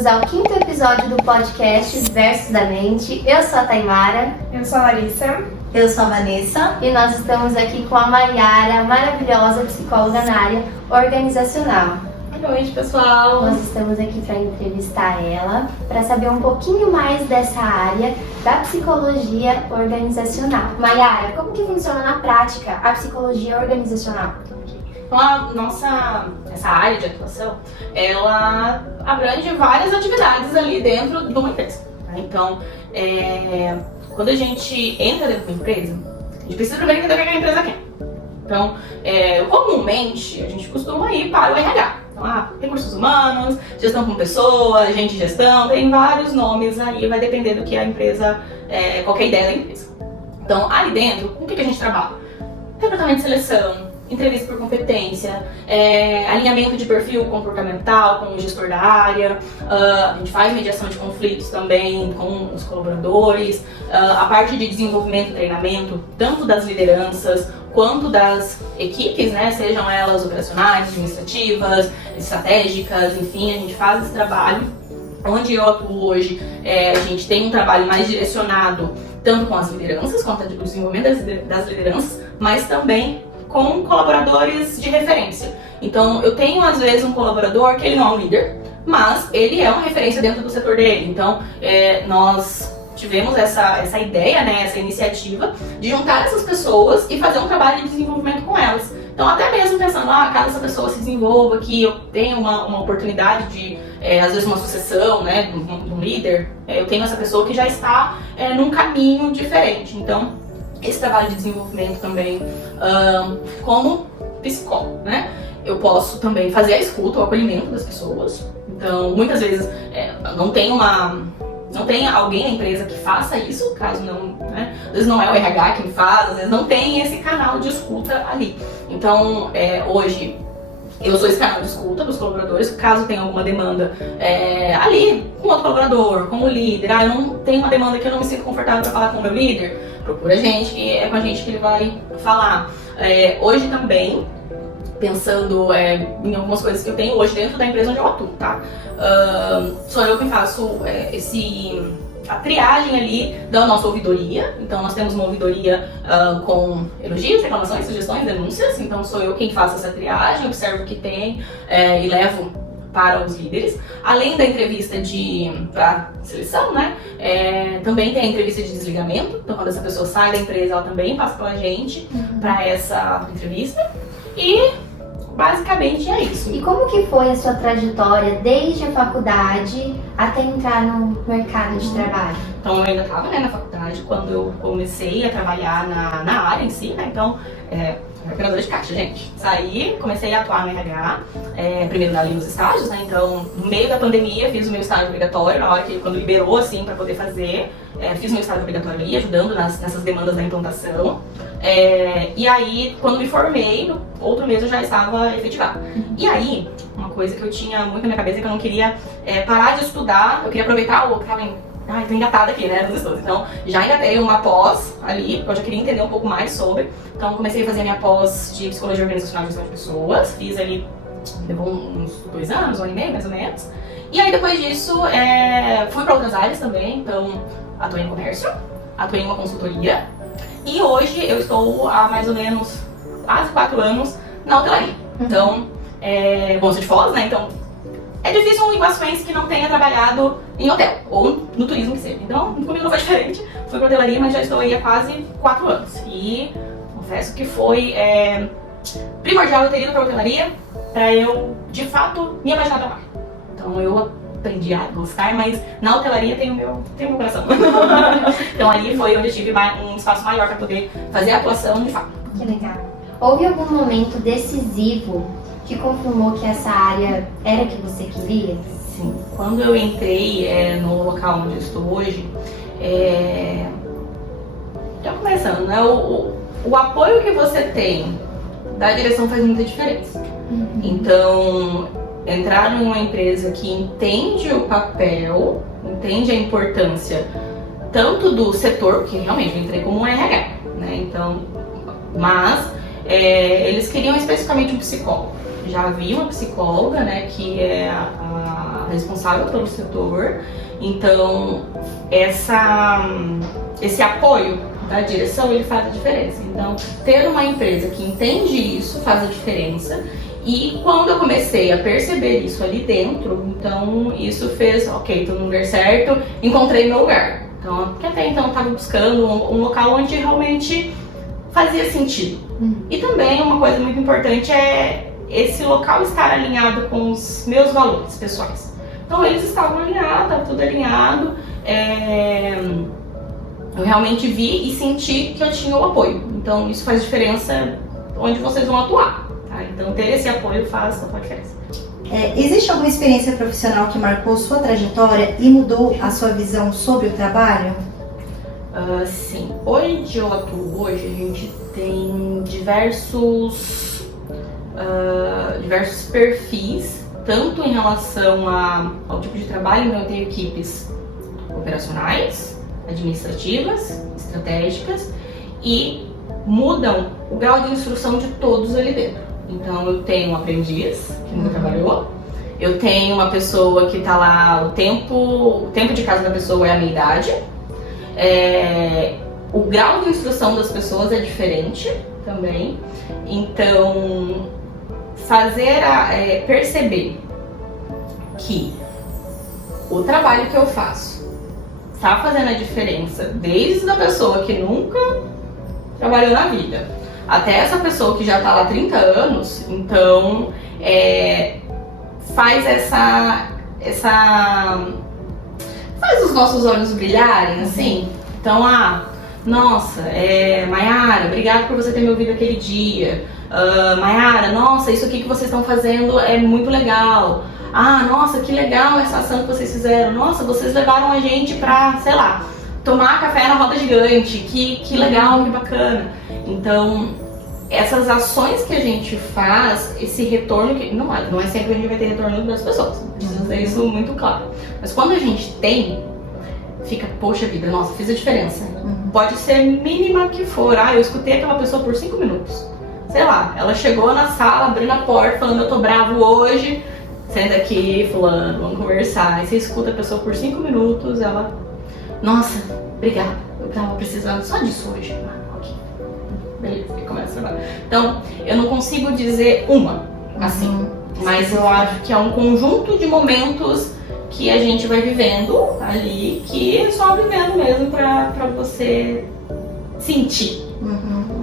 bem-vindos ao 5º episódio do podcast Versos da Mente. Eu sou a Taimara. Eu sou a Larissa. Eu sou a Vanessa. E nós estamos aqui com a Maiara, maravilhosa psicóloga na área organizacional. Boa noite, pessoal. Nós estamos aqui para entrevistar ela, para saber um pouquinho mais dessa área da psicologia organizacional. Maiara, como que funciona na prática a psicologia organizacional? Então, essa área de atuação, ela abrange várias atividades ali dentro de uma empresa. Tá? Então, quando a gente entra dentro de uma empresa, a gente precisa primeiro entender o que a empresa quer. Então, comumente, a gente costuma ir para o RH. Então, recursos humanos, gestão com pessoas, gente de gestão, tem vários nomes aí, vai depender do que a empresa, qual que é a ideia da empresa. Então, ali dentro, com o que a gente trabalha? Departamento de seleção, entrevista por competência, alinhamento de perfil comportamental com o gestor da área, a gente faz mediação de conflitos também com os colaboradores, a parte de desenvolvimento e treinamento, tanto das lideranças quanto das equipes, né, sejam elas operacionais, administrativas, estratégicas, enfim, a gente faz esse trabalho. Onde eu atuo hoje, a gente tem um trabalho mais direcionado tanto com as lideranças, quanto o desenvolvimento das lideranças, mas também com colaboradores de referência. Então, eu tenho às vezes um colaborador que ele não é um líder, mas ele é uma referência dentro do setor dele. Então, nós tivemos essa ideia, né, essa iniciativa de juntar essas pessoas e fazer um trabalho de desenvolvimento com elas. Então, até mesmo pensando, caso essa pessoa se desenvolva, que eu tenha uma oportunidade de, às vezes, uma sucessão, né, de um líder, eu tenho essa pessoa que já está num caminho diferente. Então, esse trabalho de desenvolvimento também, como psicólogo, né? Eu posso também fazer a escuta, o acolhimento das pessoas. Então, muitas vezes, não tem alguém na empresa que faça isso, caso não, né? Às vezes não é o RH quem faz, às vezes não tem esse canal de escuta ali. Então, hoje, eu sou esse canal de escuta dos colaboradores, caso tenha alguma demanda ali com outro colaborador, como líder. Eu não tenho uma demanda que eu não me sinto confortável para falar com o meu líder, procura a gente, que é com a gente que ele vai falar. Hoje também, pensando em algumas coisas que eu tenho hoje dentro da empresa onde eu atuo, tá? Sou eu que faço a triagem ali da nossa ouvidoria. Então, nós temos uma ouvidoria com elogios, reclamações, sugestões, denúncias. Então, sou eu quem faço essa triagem, observo o que tem e levo para os líderes. Além da entrevista para seleção, né? Também tem a entrevista de desligamento. Então, quando essa pessoa sai da empresa, ela também passa pela gente para essa entrevista. E basicamente é isso. E como que foi a sua trajetória desde a faculdade até entrar no mercado de trabalho? Então, eu ainda estava na faculdade quando eu comecei a trabalhar na área em si, né? Então, operadora de caixa, gente. Saí, comecei a atuar no RH, primeiro ali nos estágios, né? Então, no meio da pandemia, fiz o meu estágio obrigatório, na hora que quando liberou, assim, para poder fazer, fiz o meu estágio obrigatório ali, ajudando nessas demandas da implantação. E aí, quando me formei, no outro mês eu já estava efetivada. E aí, uma coisa que eu tinha muito na minha cabeça é que eu não queria parar de estudar, eu queria aproveitar o que estava tô engatada aqui, né, nos estudos. Então, já engatei uma pós ali, porque eu já queria entender um pouco mais sobre. Então, comecei a fazer a minha pós de Psicologia Organizacional e Gestão de Pessoas. Fiz ali, levou uns 2 anos, 1 ano e meio, mais ou menos. E aí, depois disso, fui para outras áreas também. Então, atuei em comércio, atuei em uma consultoria. E hoje, eu estou há mais ou menos quase 4 anos na hotelaria. Então, bom, sou de Foz, né, então é difícil um iguaçuense que não tenha trabalhado em hotel, ou no turismo que seja. Então, comigo não foi diferente. Fui pra hotelaria, mas já estou aí há quase 4 anos. E confesso que foi primordial eu ter ido pra hotelaria pra eu, de fato, me apaixonar pela marca. Então, eu aprendi a gostar, mas na hotelaria tem o meu coração. Então, ali foi onde eu tive um espaço maior pra poder fazer a atuação de fato. Que legal. Houve algum momento decisivo que confirmou que essa área era o que você queria? Sim. Quando eu entrei no local onde eu estou hoje, já começando, né? O apoio que você tem da direção faz muita diferença. Então, entrar numa empresa que entende o papel, entende a importância tanto do setor, porque realmente eu entrei como um RH, né? Então, mas eles queriam especificamente um psicólogo. já havia uma psicóloga, né, que é a responsável pelo setor. Então, esse apoio da direção, ele faz a diferença. Então, ter uma empresa que entende isso faz a diferença. E quando eu comecei a perceber isso ali dentro, então isso fez, ok, tô no lugar certo, encontrei meu lugar. Então, porque até então eu estava buscando um local onde realmente fazia sentido. E também uma coisa muito importante é esse local estar alinhado com os meus valores pessoais. Então eles estavam alinhados, estava tudo alinhado. Eu realmente vi e senti que eu tinha o apoio. Então isso faz diferença onde vocês vão atuar. Tá? Então ter esse apoio faz total diferença. Existe alguma experiência profissional que marcou sua trajetória e mudou a sua visão sobre o trabalho? Sim, onde eu atuo hoje, a gente tem diversos perfis, tanto em relação ao tipo de trabalho. Então eu tenho equipes operacionais, administrativas, estratégicas, e mudam o grau de instrução de todos ali dentro. Então eu tenho um aprendiz que nunca trabalhou, eu tenho uma pessoa que está lá, o tempo de casa da pessoa é a minha idade, o grau de instrução das pessoas é diferente também. Então perceber que o trabalho que eu faço está fazendo a diferença, desde a pessoa que nunca trabalhou na vida até essa pessoa que já está lá há 30 anos, então faz faz os nossos olhos brilharem, assim. Então, nossa, Mayara, obrigada por você ter me ouvido aquele dia. Mayara, nossa, isso aqui que vocês estão fazendo é muito legal. Nossa, que legal essa ação que vocês fizeram. Nossa, vocês levaram a gente pra, sei lá, tomar café na roda gigante. Que legal, que bacana. Então, essas ações que a gente faz, esse retorno, que não é sempre que a gente vai ter retorno das pessoas, precisa ter isso muito claro. Mas quando a gente tem, fica, poxa vida, nossa, fiz a diferença. Pode ser mínima que for. Eu escutei aquela pessoa por 5 minutos. Sei lá, ela chegou na sala, abrindo a porta, falando, eu tô bravo hoje, senta aqui, fulano, vamos conversar. Aí você escuta a pessoa por 5 minutos, ela, nossa, obrigada, eu tava precisando só disso hoje. Ok, beleza, e começa a trabalhar. Então, eu não consigo dizer uma, assim, mas eu acho que é um conjunto de momentos que a gente vai vivendo ali, que é só vivendo mesmo pra você sentir.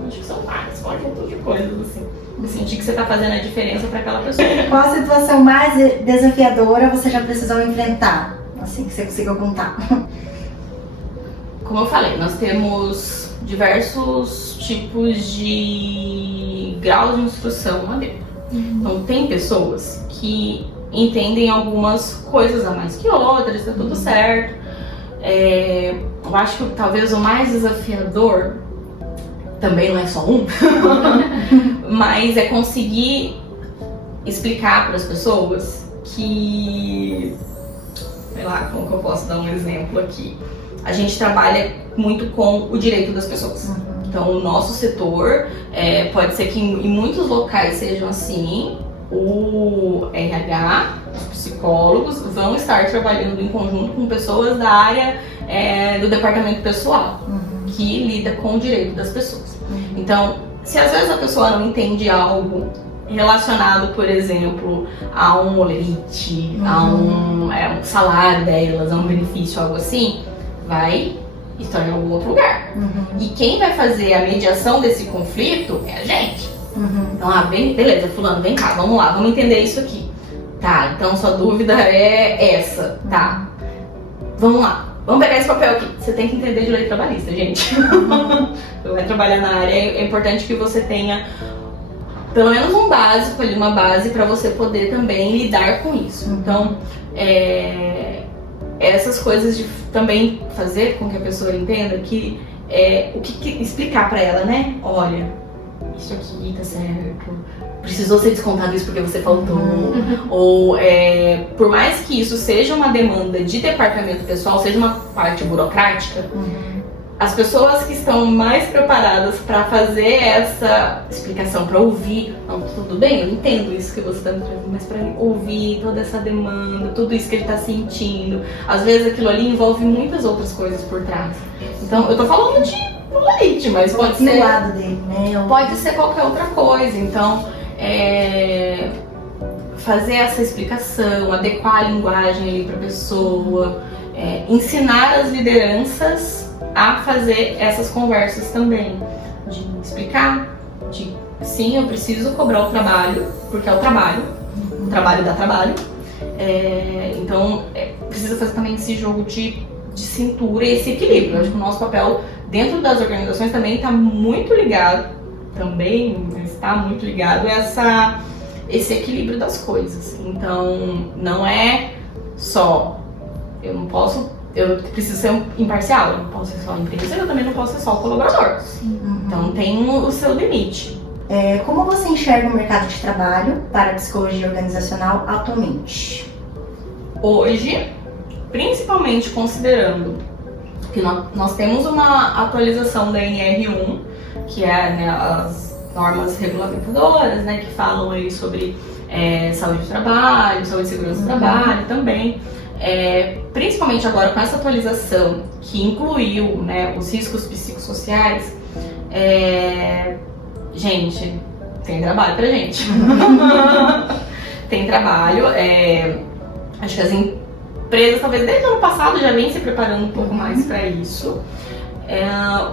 Acho que são vários, um conjunto de coisas, assim. Sentir que você tá fazendo a diferença pra aquela pessoa. Qual a situação mais desafiadora você já precisou enfrentar? Assim, que você consiga contar. Como eu falei, nós temos diversos tipos de graus de instrução lá dentro. Então tem pessoas que entendem algumas coisas a mais que outras, tá tudo certo. Eu acho que talvez o mais desafiador, também não é só um, mas é conseguir explicar para as pessoas que, sei lá, como que eu posso dar um exemplo aqui? A gente trabalha muito com o direito das pessoas. Então o nosso setor, pode ser que em muitos locais sejam assim, o RH, os psicólogos vão estar trabalhando em conjunto com pessoas da área do departamento pessoal, que lida com o direito das pessoas. Então, se às vezes a pessoa não entende algo relacionado, por exemplo, a um holerite, a um salário delas, a um benefício, algo assim, vai estar em algum outro lugar. E quem vai fazer a mediação desse conflito é a gente. Então, beleza, fulano, vem cá, vamos lá, vamos entender isso aqui. Tá, então sua dúvida é essa, tá. Vamos lá, vamos pegar esse papel aqui. Você tem que entender de lei trabalhista, gente. Você vai trabalhar na área, é importante que você tenha pelo menos um básico ali, uma base para você poder também lidar com isso. Então, essas coisas de também fazer com que a pessoa entenda que explicar para ela, né? Olha, isso aqui tá certo, precisou ser descontado isso porque você faltou. Ou por mais que isso seja uma demanda de departamento pessoal, seja uma parte burocrática, as pessoas que estão mais preparadas para fazer essa explicação, para ouvir, não, tudo bem, eu entendo isso que você está me trazendo, mas para ouvir toda essa demanda, tudo isso que ele está sentindo, às vezes aquilo ali envolve muitas outras coisas por trás. Então, eu tô falando de leite, mas pode ser lado dele, né? Pode ser qualquer outra coisa. Então, fazer essa explicação, adequar a linguagem ali para a pessoa, ensinar as lideranças a fazer essas conversas também, de explicar, de sim, eu preciso cobrar o trabalho, porque é o trabalho dá trabalho, então precisa fazer também esse jogo de cintura e esse equilíbrio. Eu acho que o nosso papel dentro das organizações também está muito ligado, a esse equilíbrio das coisas. Então, não é só, eu preciso ser imparcial, eu não posso ser só a empresa, eu também não posso ser só o colaborador. Então, tem o seu limite. Como você enxerga o mercado de trabalho para a psicologia organizacional atualmente? Hoje, principalmente considerando que nós temos uma atualização da NR1, que é, né, as normas regulamentadoras, né, que falam aí sobre saúde do trabalho, saúde e segurança do trabalho também. Principalmente agora com essa atualização que incluiu, né, os riscos psicossociais, gente, tem trabalho pra gente. Tem trabalho, acho que as empresas talvez desde o ano passado já vêm se preparando um pouco mais para isso,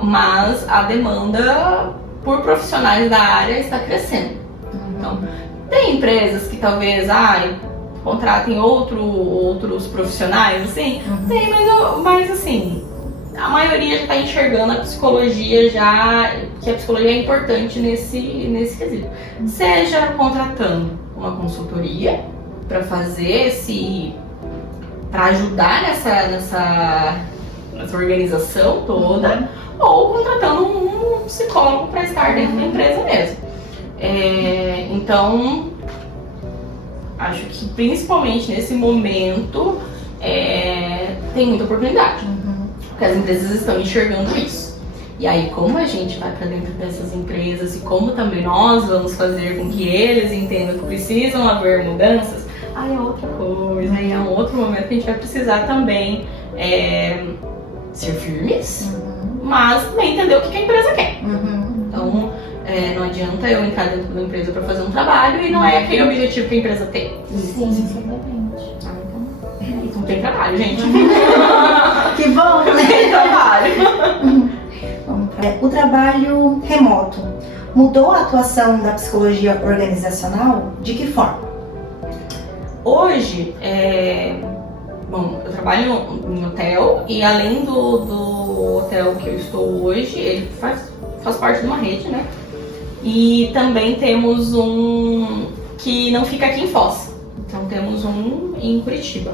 mas a demanda por profissionais da área está crescendo. Então, tem empresas que talvez contratem outros profissionais, assim, tem, mas assim, a maioria já está enxergando a psicologia que a psicologia é importante nesse quesito. Seja contratando uma consultoria para fazer para ajudar nessa organização toda, ou contratando um psicólogo para estar dentro da empresa mesmo. Então, acho que principalmente nesse momento tem muita oportunidade, porque as empresas estão enxergando isso. E aí, como a gente vai para dentro dessas empresas e como também nós vamos fazer com que eles entendam que precisam haver mudanças, aí é outra coisa, aí é um outro momento que a gente vai precisar também ser firmes, mas também entender o que a empresa quer. Então, não adianta eu entrar dentro da empresa para fazer um trabalho e não é aquele objetivo que a empresa tem. Sim, exatamente. Então tem trabalho, gente. Que bom, né? Tem trabalho. O trabalho remoto mudou a atuação da psicologia organizacional? De que forma? Hoje, eu trabalho em hotel e além do hotel que eu estou hoje, ele faz parte de uma rede, né? E também temos um que não fica aqui em Foz. Então temos um em Curitiba.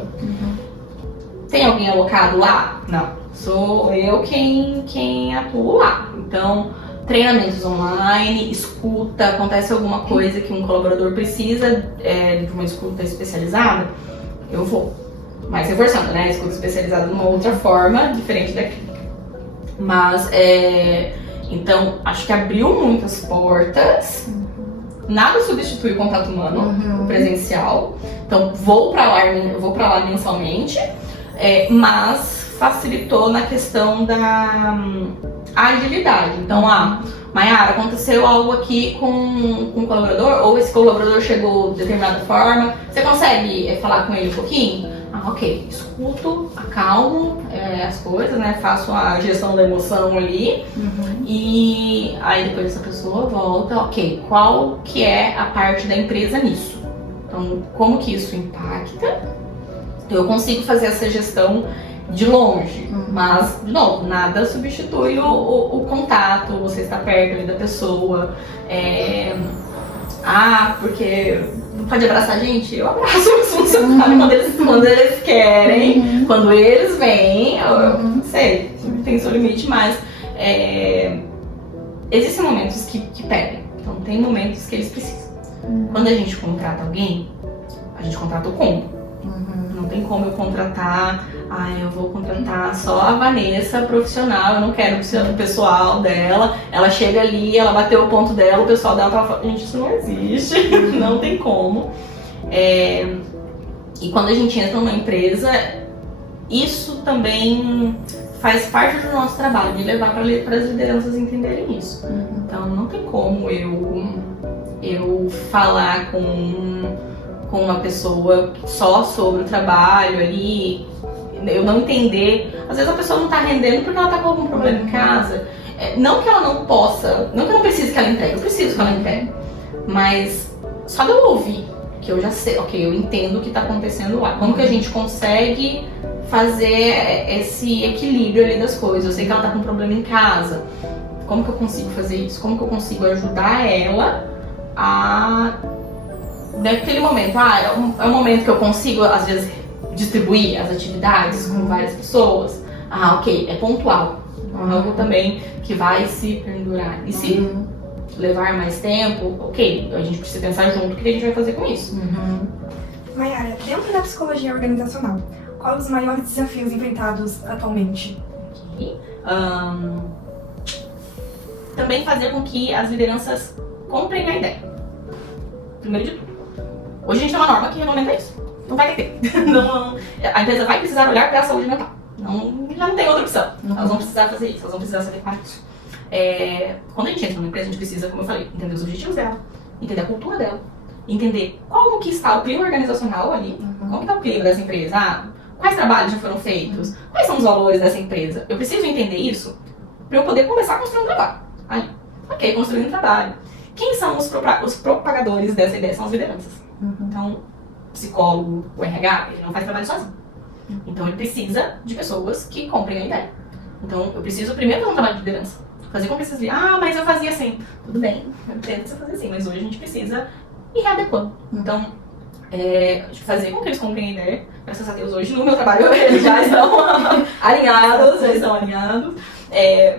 Tem alguém alocado lá? Não. Sou eu quem atuo lá. Então, treinamentos online, escuta, acontece alguma coisa que um colaborador precisa de uma escuta especializada, eu vou. Mas reforçando, né? A escuta especializada de uma outra forma, diferente da clínica. Mas, então, acho que abriu muitas portas. Nada substitui o contato humano, o presencial. Então, vou pra lá mensalmente, mas facilitou na questão da agilidade. Então, Maiara, aconteceu algo aqui com um colaborador, ou esse colaborador chegou de determinada forma, você consegue falar com ele um pouquinho? Ok, escuto, acalmo as coisas, né? Faço a gestão da emoção ali, e aí depois essa pessoa volta, ok, qual que é a parte da empresa nisso? Então, como que isso impacta? Eu consigo fazer essa gestão de longe, mas, de novo, nada substitui o contato, você está perto ali da pessoa, porque não pode abraçar a gente? Eu abraço os funcionários quando eles querem, quando eles vêm, eu não sei, tem seu limite, mas existem momentos que pedem, então tem momentos que eles precisam. Quando a gente contrata alguém, a gente contrata o combo. Não tem como eu contratar, eu vou contratar só a Vanessa profissional, eu não quero o pessoal dela, ela chega ali, ela bateu o ponto dela, o pessoal dela tá falando, gente, isso não existe, não tem como. E quando a gente entra numa empresa, isso também faz parte do nosso trabalho, de levar para as lideranças entenderem isso. Então não tem como eu falar com uma pessoa só sobre o trabalho ali, eu não entender. Às vezes a pessoa não tá rendendo porque ela tá com algum problema em casa. Não que ela não possa, não que eu não precise que ela entregue, eu preciso que ela entregue. Mas só de eu ouvir, que eu já sei, ok, eu entendo o que tá acontecendo lá. Como que a gente consegue fazer esse equilíbrio ali das coisas? Eu sei que ela tá com um problema em casa. Como que eu consigo fazer isso? Como que eu consigo ajudar ela a... Naquele momento, é um momento que eu consigo, às vezes, distribuir as atividades com várias pessoas. Ok, é pontual. É algo também que vai se perdurar. E se levar mais tempo, ok, a gente precisa pensar junto o que a gente vai fazer com isso. Mayara, dentro da psicologia organizacional, quais os maiores desafios enfrentados atualmente? Também fazer com que as lideranças comprem a ideia. Primeiro de tudo. Hoje a gente tem uma norma que regulamenta isso. Não vai ter. A empresa vai precisar olhar para a saúde mental. Já não tem outra opção. Elas vão precisar fazer isso, elas vão precisar se adequar a isso. Quando a gente entra numa empresa, a gente precisa, como eu falei, entender os objetivos dela, entender a cultura dela, entender como que está o clima organizacional ali, como que está o clima dessa empresa, quais trabalhos já foram feitos, quais são os valores dessa empresa. Eu preciso entender isso para eu poder começar a construir um trabalho. Ali. Ok, construir um trabalho. Quem são os propagadores dessa ideia? São as lideranças. Então, o psicólogo, o RH, ele não faz trabalho sozinho. Então, ele precisa de pessoas que comprem a ideia. Então, eu preciso primeiro fazer um trabalho de liderança. Fazer com que vocês digam, mas eu fazia assim. Tudo bem, eu entendo que você fazia assim, mas hoje a gente precisa ir readequando. Então, fazer com que eles comprem a ideia. Graças a Deus, hoje no meu trabalho eles já estão alinhados,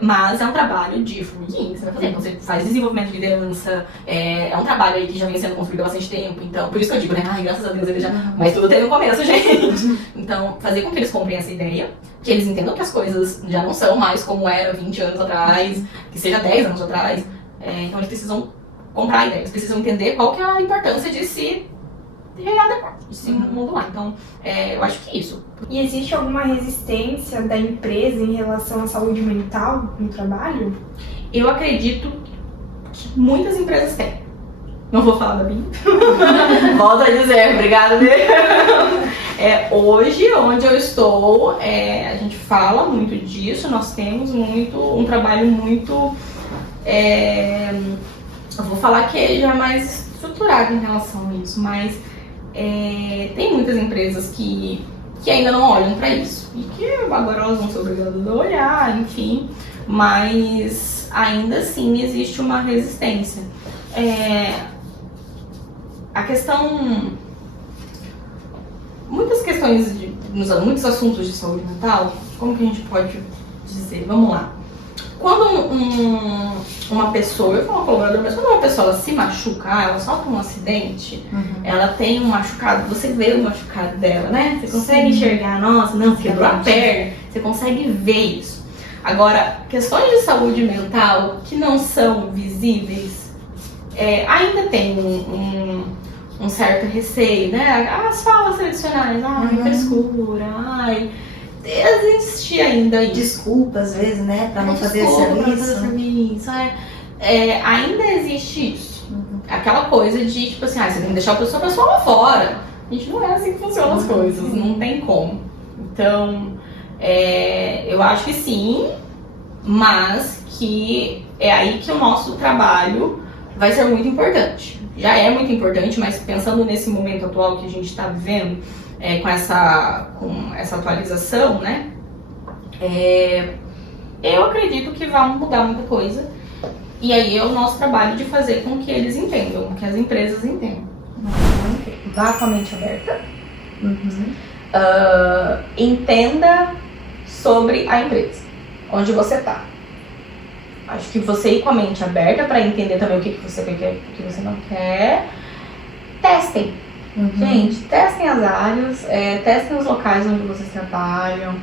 mas é um trabalho de formiguinha que você vai fazer. Então, você faz desenvolvimento de liderança, é um trabalho aí que já vem sendo construído há bastante tempo. Então, por isso que eu digo, graças a Deus ele já... Mas tudo teve um começo, gente. Então, fazer com que eles comprem essa ideia, que eles entendam que as coisas já não são mais como era 20 anos atrás, que seja 10 anos atrás. Então, eles precisam comprar a ideia, eles precisam entender qual que é a importância de se readequar, de se modular. Então, eu acho que isso. E existe alguma resistência da empresa em relação à saúde mental no trabalho? Eu acredito que muitas empresas têm. Não vou falar da minha. Volto a dizer, obrigada. Hoje, onde eu estou, a gente fala muito disso, nós temos um trabalho muito... eu vou falar que é já mais estruturado em relação a isso, mas tem muitas empresas que ainda não olham para isso. E que agora elas vão ser obrigadas a olhar, enfim. Mas ainda assim existe uma resistência. A questão... Muitas questões, muitos assuntos de saúde mental, como que a gente pode dizer? Vamos lá. Quando uma pessoa, eu falo uma colaboradora, mas quando uma pessoa ela se machuca, ela sofre um acidente, ela tem um machucado, você vê o machucado dela, né? Você consegue enxergar, nossa, não, quebrou a perna, você consegue ver isso. Agora, questões de saúde mental que não são visíveis, ainda tem um certo receio, né? As falas tradicionais, frescura, existe ainda isso. Desculpa, às vezes, né? Pra não fazer serviço. Ainda existe isso. Aquela coisa de, tipo assim, você tem que deixar a pessoa lá fora. A gente não é assim que funcionam as coisas, não tem como. Então, eu acho que sim, mas que é aí que o nosso trabalho vai ser muito importante. Já é muito importante, mas pensando nesse momento atual que a gente está vivendo, com essa atualização, né? Eu acredito que vai mudar muita coisa. E aí é o nosso trabalho de fazer com que eles entendam, que as empresas entendam. Vá com a mente aberta. Entenda sobre a empresa, onde você está. Acho que você ir com a mente aberta para entender também o que você quer e o que você não quer. Testem. Gente, testem as áreas, testem os locais onde vocês trabalham,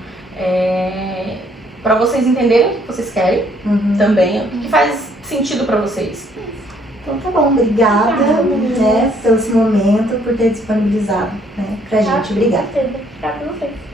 para vocês entenderem o que vocês querem também, o que faz sentido para vocês. Então tá bom, obrigada, né, pelo esse momento, por ter disponibilizado, né, pra gente. Obrigada. Obrigada a vocês.